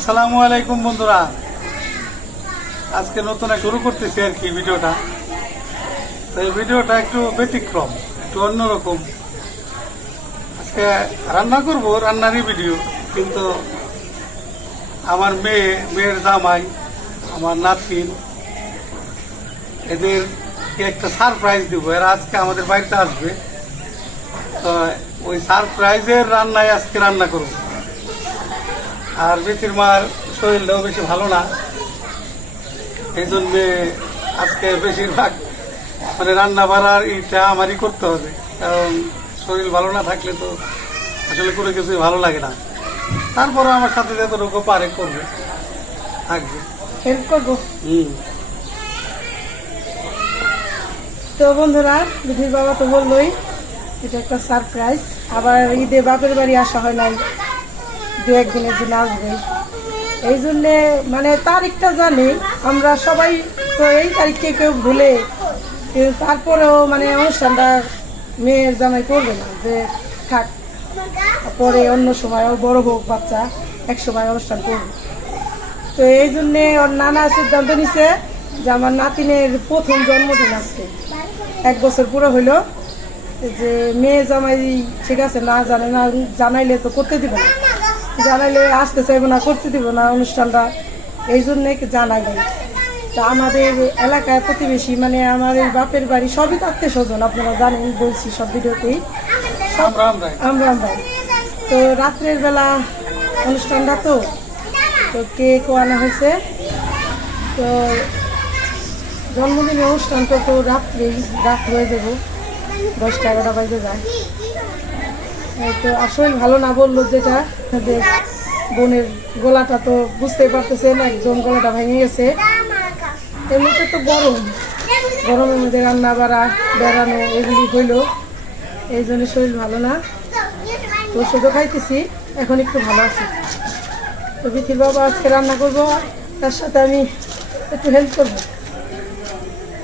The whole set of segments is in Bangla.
আসসালামু আলাইকুম বন্ধুরা। আজকে নতুন শুরু করতেছি আর কি ভিডিওটা। তো এই ভিডিওটা একটু ব্যতিক্রম, একটু অন্যরকম। আজকে রান্না করব, রান্নারই ভিডিও কিন্তু আমার মেয়ে, মেয়ের জামাই, আমার নাতিন এদের একটা সারপ্রাইজ দিব, এরা আজকে আমাদের বাড়িতে আসবে। তো ওই সারপ্রাইজের রান্নায় আজকে রান্না করব। আর বেতির মার শরীরটাও বেশি ভালো না। এই জন্যে আজকে বেশিরভাগ মানে রান্না বাড়ার এটা আমারই করতে হবে। কারণ শরীর ভালো না থাকলে তো আসলে কোনো কিছুই ভালো লাগে না। তারপরে আমার সাথে যতটুকু পারে করবে। থাকবে। হেল্প করব? হুম। তো বন্ধুরা বিধির বাবা তো বললোই এটা একটা সারপ্রাইজ। আবার ঈদে বাপের বাড়ি আসা হয় নাই। দু একদিনের জন্য আসবে। এই জন্যে মানে তারিখটা জানি, আমরা সবাই তো এই তারিখকে কেউ ভুলে তারপরেও মানে অনুষ্ঠানটা মেয়ের জামাই করবে না, যে থাক পরে অন্য সময় ও বড় হোক বাচ্চা, এক সময় অনুষ্ঠান করবে। তো এই জন্যে ওর নানা সিদ্ধান্ত নিছে যে আমার নাতিনের প্রথম জন্মদিন আজকে। এক বছর পুরো হইল, যে মেয়ে জামাই ঠিক আছে না জানে না, জানাইলে তো করতে দিব না। জানাইলে আসতে চাইব না করতে দিব না অনুষ্ঠানটা। এই জন্যে জানাই দেয় তা আমাদের এলাকায় প্রতিবেশী মানে আমাদের বাপের বাড়ি সবই তো আত্মীয় স্বজন আপনারা জানেন বলছি সব ভিডিওতেই। আমরা আমরা তো রাত্রের বেলা অনুষ্ঠানটা তো তো কেকও আনা হয়েছে। তো জন্মদিনের অনুষ্ঠানটা তো রাত্রে রাত হয়ে যাব দশটা এগারোটা বাজে যায়। তো আসলে ভালো না বলল যেটা বোনের গলাটা তো বুঝতেই পারতেছেন একদম গলাটা ভেঙে গেছে। এমনিতে তো গরম। গরমের মধ্যে রান্না বাড়া বেড়ানো, এগুলি হইল। এই জন্য শরীর ভালো না। তো ওষুধও খাইতেছি, এখন একটু ভালো আছি। তো বিথির বাবা আজকে রান্না করব, তার সাথে আমি একটু হেল্প করব।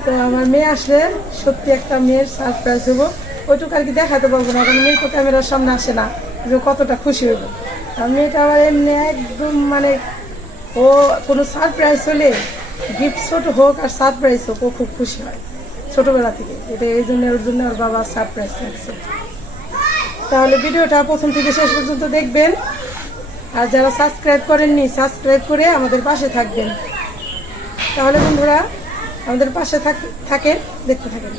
তো আমার মেয়ে আসলে সত্যি একটা মেয়ের সারপ্রাইজ দেবো ওইটুকু আর কি দেখাতে পারব না, কারণ মেয়ে তো ক্যামেরার সামনে আসে না, যে কতটা খুশি হইব। আর মেয়েটা আবার এমনি একদম মানে ও কোনো সারপ্রাইজ হলে গিফট ছোট হোক আর সারপ্রাইজ হোক, ও খুব খুশি হয় ছোটোবেলা থেকে। এটা এই জন্য, ওর জন্য ওর বাবা সারপ্রাইজ রাখছে তাহলে ভিডিওটা প্রথম থেকে শেষ পর্যন্ত দেখবেন। আর যারা সাবস্ক্রাইব করেননি সাবস্ক্রাইব করে আমাদের পাশে থাকবেন। তাহলে বন্ধুরা, আমাদের পাশে থাক- থাকেন, দেখতে থাকেন।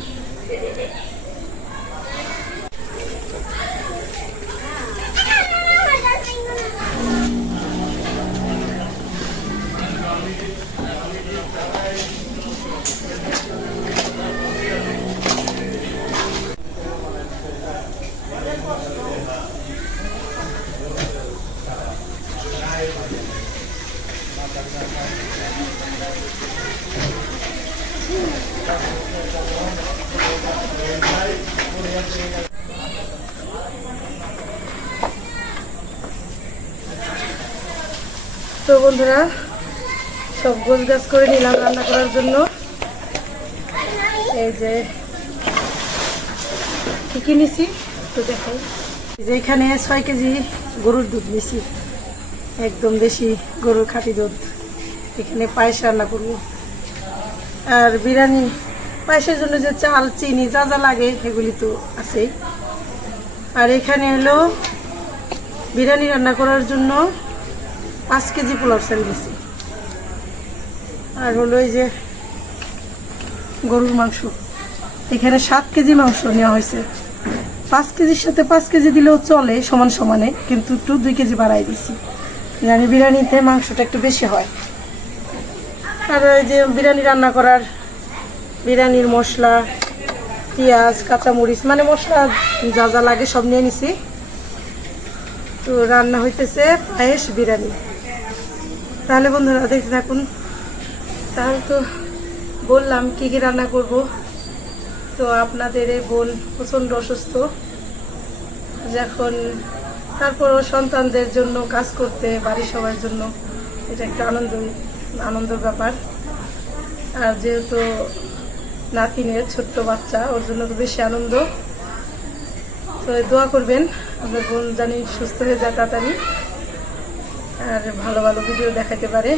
তো বন্ধুরা, সব গোছ গাছ করে নিলাম রান্না করার জন্য। এই যে, কি কি নিছি? তো দেখাই। যে এখানে ছয় কেজি গরুর দুধ নিছি। একদম দেশি গরুর খাঁটি দুধ। এখানে পায়েস রান্না করব। আর বিরিয়ানি, পায়েসের জন্য যে চাল, চিনি যা যা লাগে সেগুলি তো আছেই। আর এখানে হলো বিরিয়ানি রান্না করার জন্য পাঁচ কেজি পোলাও চাল দিছি। আর হলো এই যে গরুর মাংস। এখানে সাত কেজি মাংস নেওয়া হয়েছে। পাঁচ কেজির সাথে পাঁচ কেজি দিলেও চলে সমান সমানে, কিন্তু একটু দুই কেজি বাড়াই দিছি। জানি বিরিয়ানিতে মাংসটা একটু বেশি হয়। আর ওই যে বিরিয়ানি রান্না করার বিরিয়ানির মশলা, পেঁয়াজ, কাঁচামরিচ মানে মশলা যা যা লাগে সব নিয়ে নিছি। তো রান্না হইতেছে পায়েস বিরিয়ানি। তাহলে বন্ধুরা দেখতে থাকুন। তাহলে তো বললাম কি কি রান্না করব। তো আপনাদের এই বোন প্রচণ্ড অসুস্থ। যখন তারপরও সন্তানদের জন্য কাজ করতে, বাড়ির সবার জন্য এটা একটা আনন্দ, আনন্দের ব্যাপার। আর যেহেতু নাতিনের ছোট্ট বাচ্চা, ওর জন্য তো বেশি আনন্দ। তো দোয়া করবেন, আপনার বোন জানি সুস্থ হয়ে যায় তাড়াতাড়ি। আর ভালো ভালো ভিডিও দেখাতে পারে।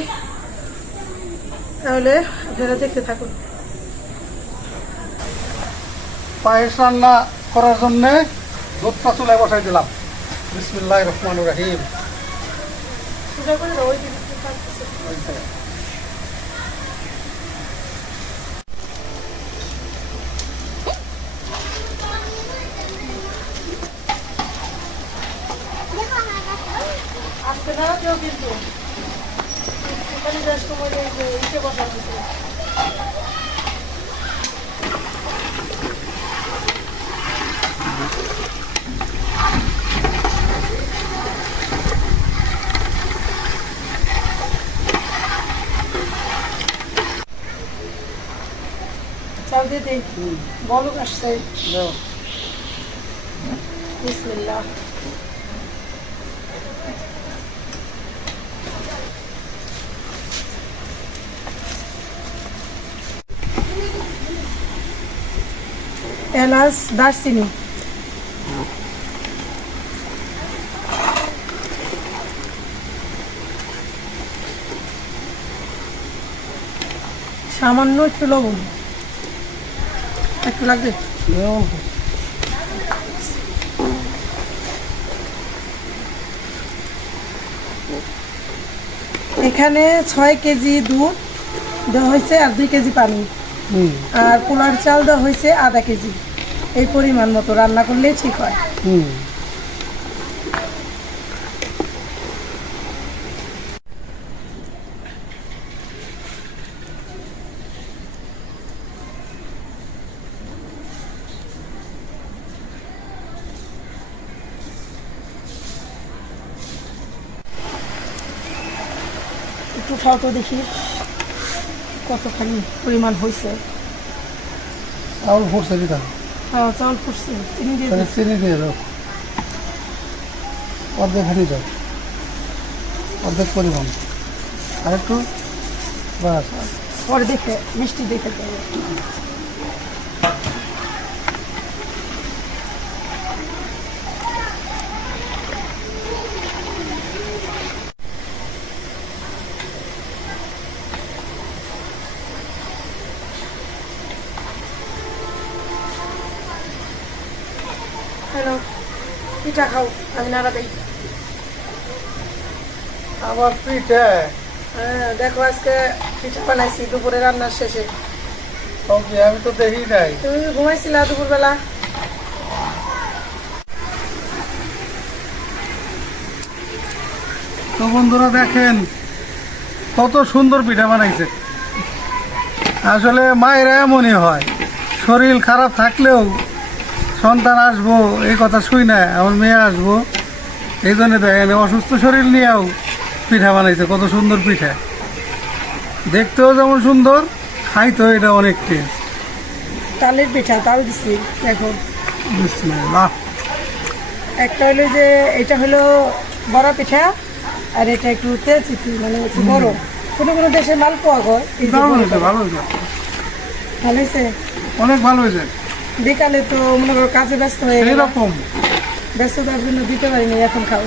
তাহলে আপনারা দেখতে থাকুন। পায়েস রান্না করার জন্য দুধটা চুলায় বসাই দিলাম। বিসমিল্লাহ রহমান রাহিম সোজা করে দাও, ওই দিকে একটু কাটতেছে। আজকে না কেউ কিন্তু এখানে যার সময় এই যে ইটে বসা হয়েছে। চাল দিয়ে দিই বলক আসছে। বিসমিল্লাহ এলাচ, দারচিনি। সামান্য একটু লবণ। একটু লাগবে? এখানে ছয় কেজি দুধ দেওয়া হয়েছে আর দুই কেজি পানি। আর পোলার চাল দেওয়া হয়েছে আধা কেজি। এই পরিমাণ মতো রান্না করলে ঠিক হয়। একটু খাও তো দেখি। কতখানি পরিমাণ হয়েছে চাউল ফুটছে হ্যাঁ চাউল ফুটছে। চিনি দিয়ে তাহলে দিচ্ছি। চিনি দিয়ে দাও। অর্ধেক দাও। অর্ধেক পরিমাণ। আর একটু বাস। অর্ধেক দেখে মিষ্টি দেখে দেবো। পিঠা খাও? আমি নাড়া দিই। আবার পিঠে হ্যাঁ দেখো আজকে পিঠা বানাইছি দুপুরে রান্নার শেষে। সবজি আমি তো দেখি নাই। তুমি ঘুমাইছিলা দুপুরবেলা? তো বন্ধুরা দেখেন কত সুন্দর পিঠা বানাইছে। আসলে মায়েরা এমনই হয় শরীর খারাপ থাকলেও সন্তান আসব এই কথা শুই না আমার মেয়ে আসব। এই জন্য দেখেন অসুস্থ শরীর নিয়েও পিঠা বানাইছে কত সুন্দর পিঠা। দেখতেও যেমন সুন্দর খাইতেও এটা অনেক টেস্ট তালের পিঠা তাল দিছি দেখো। বিসমিল্লাহ। একটা হলো যে এটা হলো বড় পিঠা আর এটা একটু তেল চিঠি মানে একটু বড়। কোনো কোনো দেশে মাল পাওয়া হয় বড়। ভালো হয়েছে। ভালো হয়েছে? অনেক ভালো হয়েছে। বিকালে তো মনে করো কাজে ব্যস্ত হয়ে গেল এইরকম ব্যস্ততার জন্য দিতে পারিনি এখন খাও।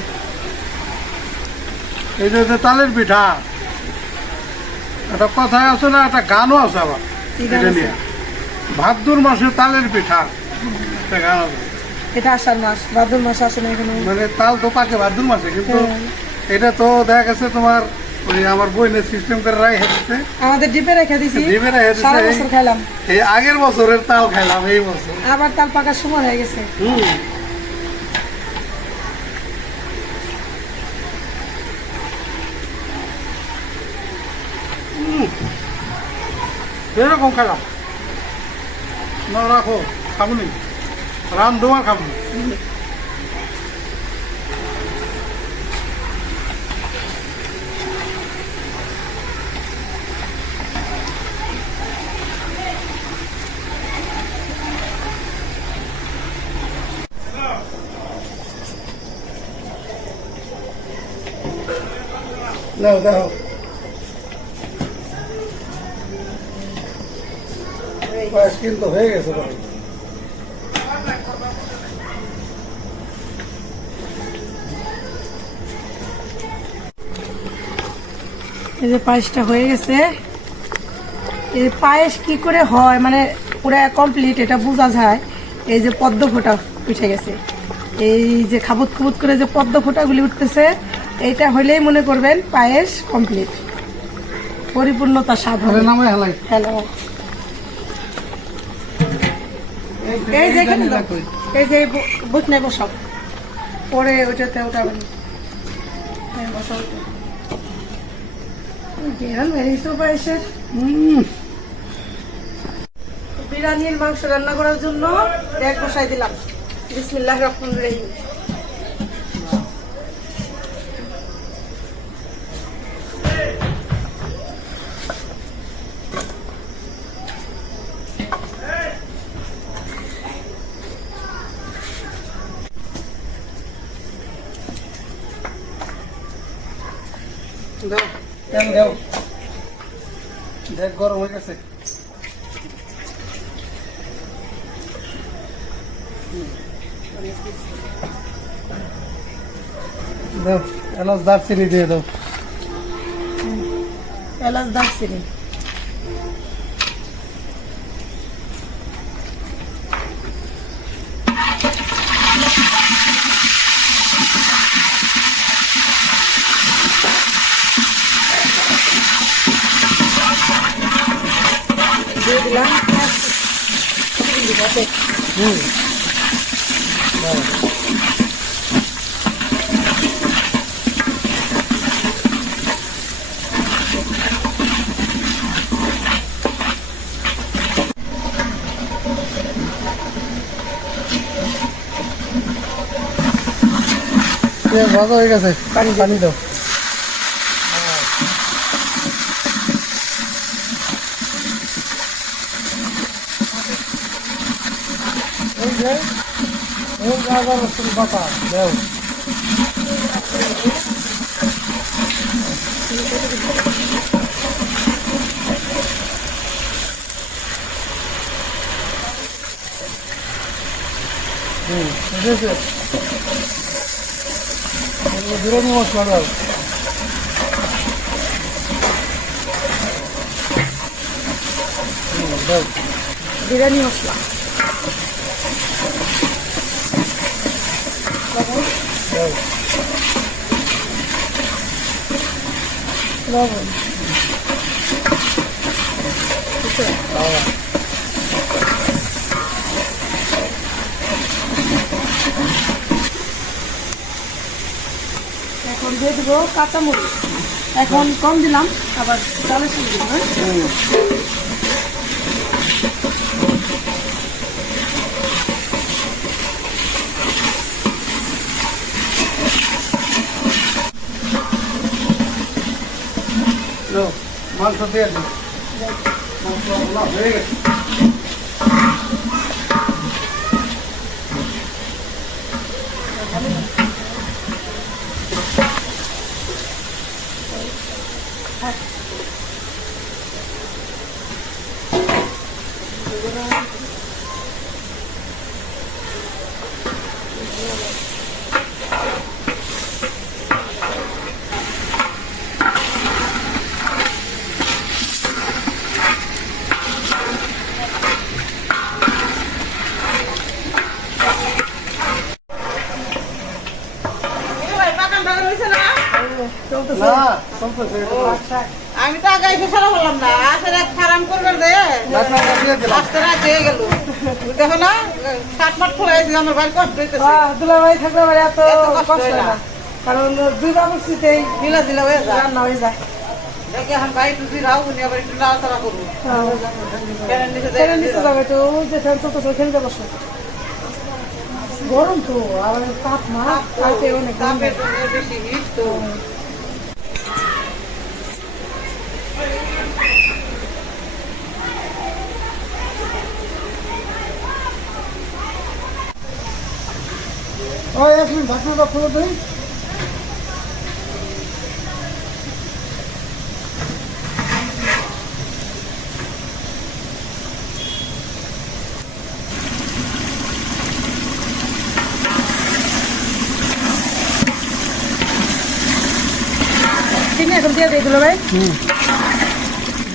এই যে তালের পিঠা। একটা কথায় আছে না একটা গানও আছে আবার। এটা? নিয়ে। ভাদ্র মাসে তালের পিঠা। একটা গান আছে। এটা আষাঢ় মাস ভাদ্র মাস আসে না এখনও। মানে তাল তো পাকে ভাদ্র মাসে কিন্তু হ্যাঁ। এটা তো দেখা গেছে তোমার ওই আমার বইনের সিস্টেম করে রাই হেঁটেছে আমাদের ডিপে রেখে দিছি। ডিপে রেখে দিছে, সারা বছর খাইলাম। এই আগের বছরের তাল খাইলাম এই বছর। আবার তাল পাকার সময় হয়ে গেছে। হুম। হুম। এরকম খেলাম না রাখো খাবনি রাম তোমার খাব নাও দেখো পায়েস কিন্তু হয়ে গেছে। এই যে পায়েসটা হয়ে গেছে। এই পায়েস কি করে হয়? মানে পুরো কমপ্লিট এটা বোঝা যায়। এই যে পদ্ম ফোঁটা উঠে গেছে। এই যে খাবুত খাবুত করে যে পদ্ম ফোঁটাগুলি উঠতেছে এইটা হলেই মনে করবেন পায়েস কমপ্লিট পরিপূর্ণতা স্বাদ হবে হ্যালো। এই যে এখানে। এই যে বুঝ নেব সব। পরে ওটাতে বেরিয়ে বিরিয়ানির মাংস রান্না করার জন্য এক বসাই দিলাম। বিসমিল্লাহ রহমান রহিম দাও তেল দেও। দেখ গরম হয়ে গেছে। দাও এলাচ দারচিনি দিয়ে দাও। এলাচ দারচিনি। কুচি। দিব, দেখ। হুম ভাজা হয়ে গেছে পানি পানি দাও এই এই গাজর রসুন বাটা দেও হুম বুঝেছে বিরিয়ানি মশলা দাও হুম, দাও বিরিয়ানি মশলা দাও লবণ এখন দিয়ে দেবো কাঁচামরিচ। এখন কম দিলাম আবার চালের সঙ্গে দিব হ্যাঁ? হুম লো, মাংস দিয়ে দিন মাংস রান্না হয়ে গেছে চলতেছে না চলতেছে আচ্ছা আমি তো আগে এসে সারা বললাম না। আসলে খারাপ করবেন রে ঢাকনা দিয়ে দিলাম। আসতে রাত হয়ে গেল। দেখো না সাত মাঠ খুলে দিলাম আমার বাড়ি কষ্ট হইতেছে। আহ, দুলাভাই থাকলে আমার এত এত কষ্ট কষ্ট হয় হয় না। না কারণ দুই দিলা হয়ে যায়। রান্না হয়ে যায়। আবার হ্যাঁ। গরম তো আর তাপ না তাপে অনেক বেশি হিট তো। ওই এক মিনিট ঢাকনাটা খুলে ঠিক আছে এখন দিয়ে দিই ভাই?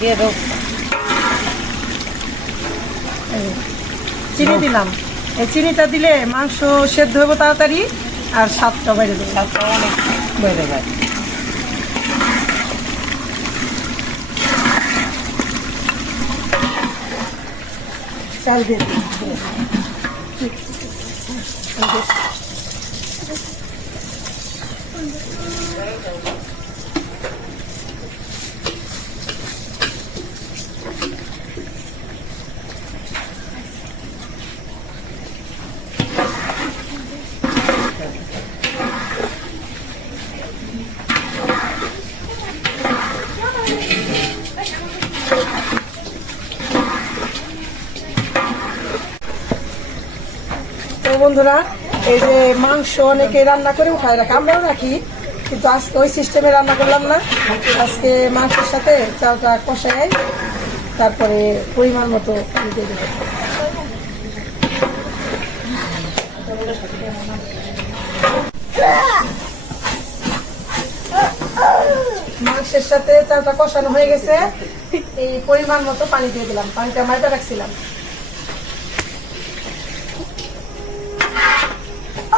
দিয়ে দাও। চিনি দিলাম। এই চিনিটা দিলে মাংস সেদ্ধ হব তাড়াতাড়ি আর স্বাদটা বেড়ে যাবে। স্বাদটা অনেক বেড়ে যায়। চাল দিয়ে বন্ধুরা, এই যে মাংস অনেকে রান্না করেও খায় রাখে আমরাও রাখি কিন্তু আজকে ওই সিস্টেমে রান্না করলাম না। আজকে মাংসের সাথে চালটা কষাই তারপরে পরিমাণ মতো পানি দিয়ে দেবো। মাংসের সাথে চালটা কষানো হয়ে গেছে। এই পরিমাণ মতো পানি দিয়ে দিলাম। পানিটা মাইটা রাখছিলাম।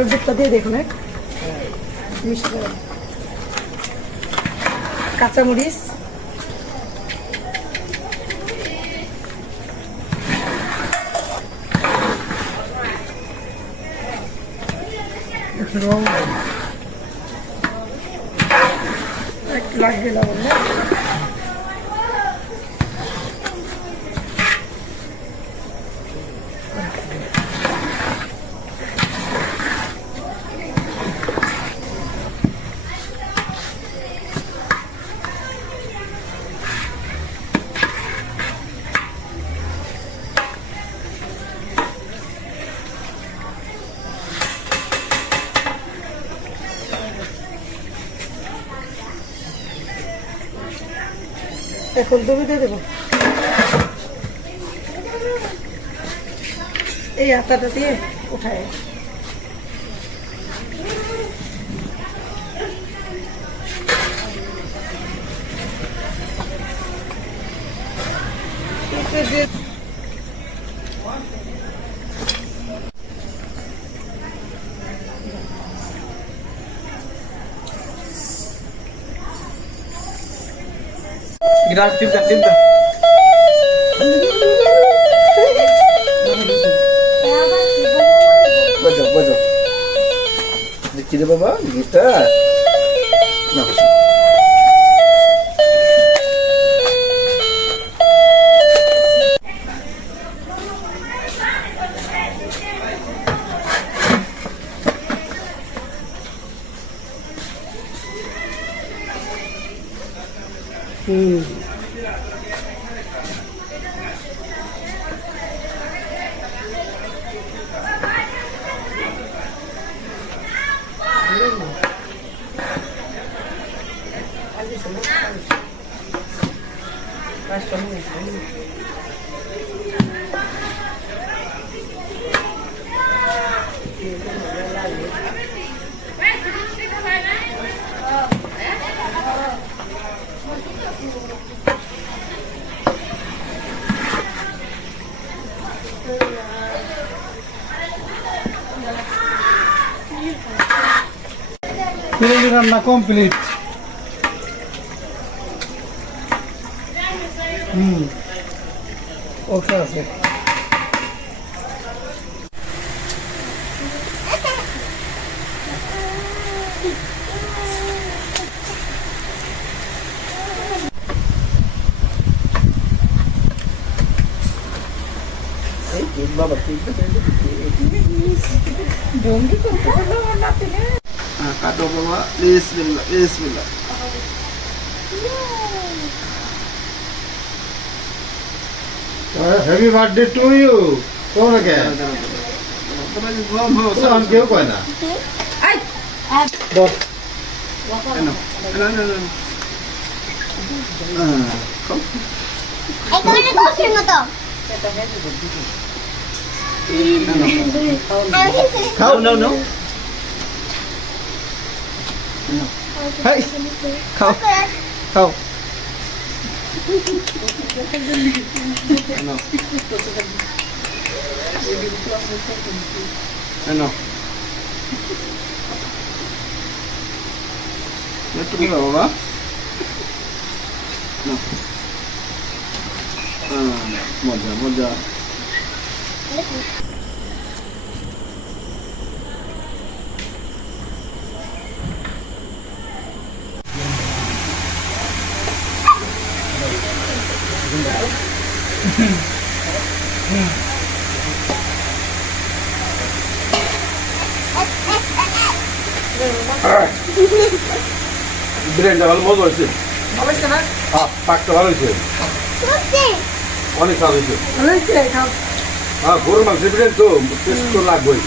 অর্ডার দুধটা দিয়ে দেখুন এক মিষ্টি। কাঁচামরিচ লাগবে না? এখন দমি দিয়ে দেবো। এই আটাটা দিয়ে উঠায়। গ্রাস তিনটা তিনটা বাজাও বাজাও দেখছি রে বাবা গিটার না রান্না কমপ্লিট হুম ওকে আছে। বাবা ঠিক আছে কাটো বাবা বিসমিল্লাহ বিসমিল্লাহ হ্যাপি বার্থডে টু ইউ কোন কে কেউ কয় না বস না না না না একেবারে কফির মতো খাও নাও নাও হাই খাও খাও নাও নাও বিরিয়ানিটা ভালো মজা হয়েছে। ভালো হয়েছে না? হ্যাঁ পাকটা ভালো হয়েছে। সত্যি? অনেক ভালো হয়েছে। হ্যাঁ গরুর মাংস বিরিয়ানি তো টেস্ট তো লাগবেই।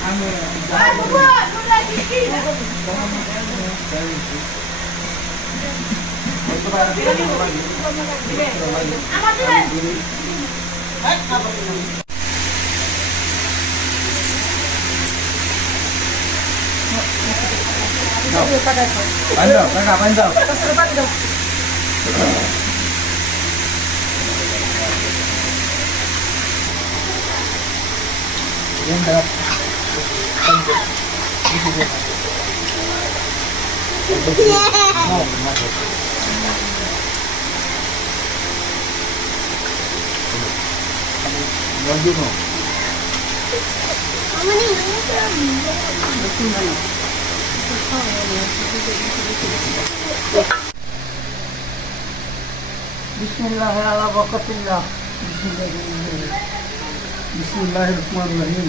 Amin. Aduh, udah gigi. পানি দাও কাকা পানি দাও তাছাড়া পানি দাও বিসমিল্লাহ আলা বরকতিল্লাহ বিসমুল্লাহ রহমান রহিম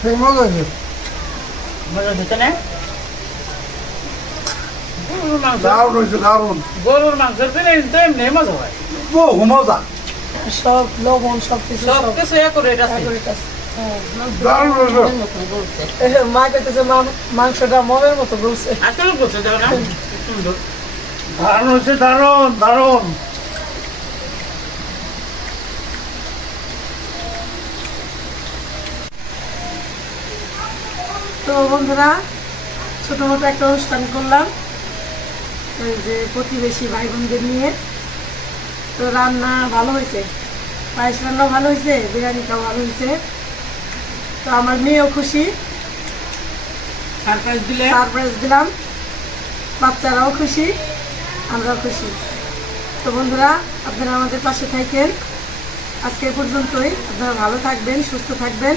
সেই মজা হয়েছে মজা দিতে না গরুর মাংস দারুণ হয়েছে দারুণ গরুর মাংসের বিরিয়ানি তো এমনি মজা হয় বহু মজা সব লবণ সব কিছু সব কিছু এ করে এটা মা মাংসটা মমের মতো বলছে আসলে বলছে দারুণ হয়েছে দারুণ দারুণ তো বন্ধুরা ছোটো মোটো একটা অনুষ্ঠান করলাম। যে প্রতিবেশী ভাই বোনদের নিয়ে। তো রান্না ভালো হয়েছে? পায়েস রান্নাও ভালো হয়েছে? বিরিয়ানিটাও ভালো হয়েছে? তো আমার মেয়েও খুশি। সারপ্রাইজ দিলে? সারপ্রাইজ দিলাম। বাচ্চারাও খুশি আমরাও খুশি। তো বন্ধুরা আপনারা আমাদের পাশে থাকেন। আজকে পর্যন্তই। আপনারা ভালো থাকবেন সুস্থ থাকবেন।